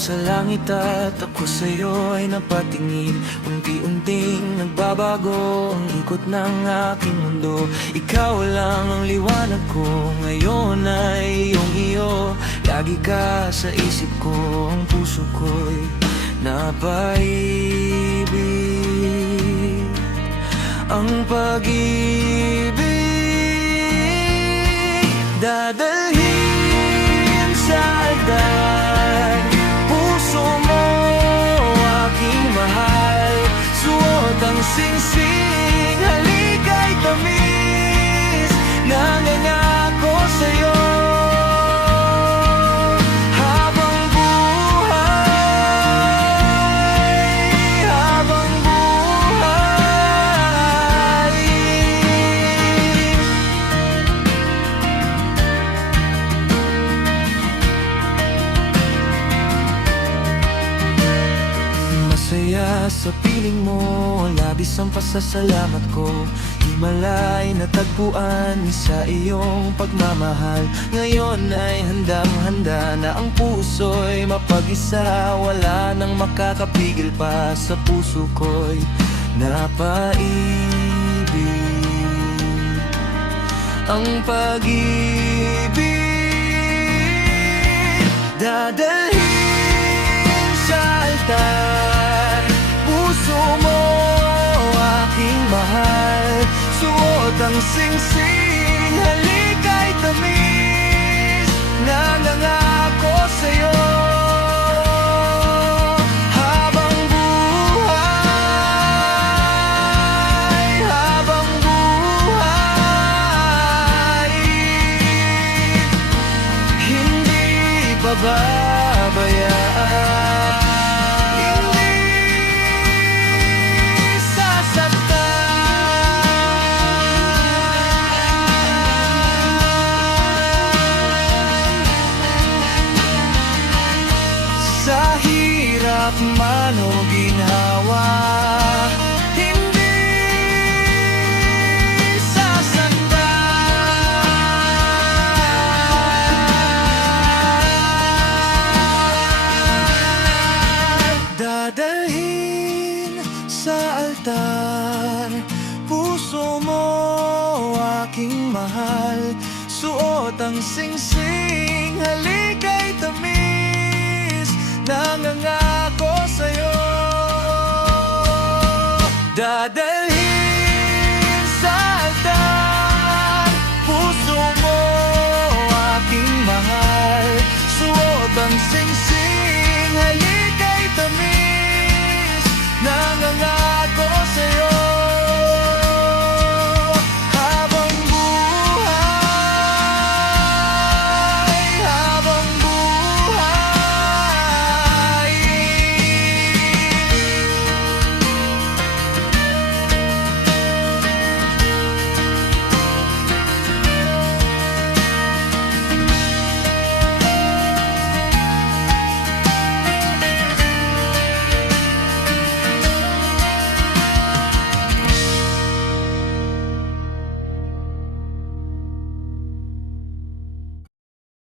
sa langit at ako sa'yo ay napatingin. Unti-unting nagbabago ang ikot ng aking mundo. Ikaw lang ang liwanag ko, ngayon ay iyong-iyo. Lagi ka sa isip ko, ang puso ko'y napaibig. Ang pag-ibig dadalhin sa altar. Puso mo, aking mahal, suot ang singsing, halika'y tamis, nangangako sa'yo. Masaya sa piling mo, labis ang pasasalamat ko. Himalay na tagpuan sa iyong pagmamahal. Ngayon ay handang-handa na ang puso'y mapag-isa. Wala nang makakapigil pa sa puso ko'y napaibig. Ang pag-ibig dadalhin sa altar. Puso mo, aking mahal, suot ang singsing, halika'y tamis, nangangako sa'yo. Habang buhay, habang buhay, hindi pababayaan. Sa hirap man o ginhawa, hindi sasaktan. Dadalhin sa altar, puso mo, aking mahal, suot ang singsing, halika'y tamis, nangangako sa'yo.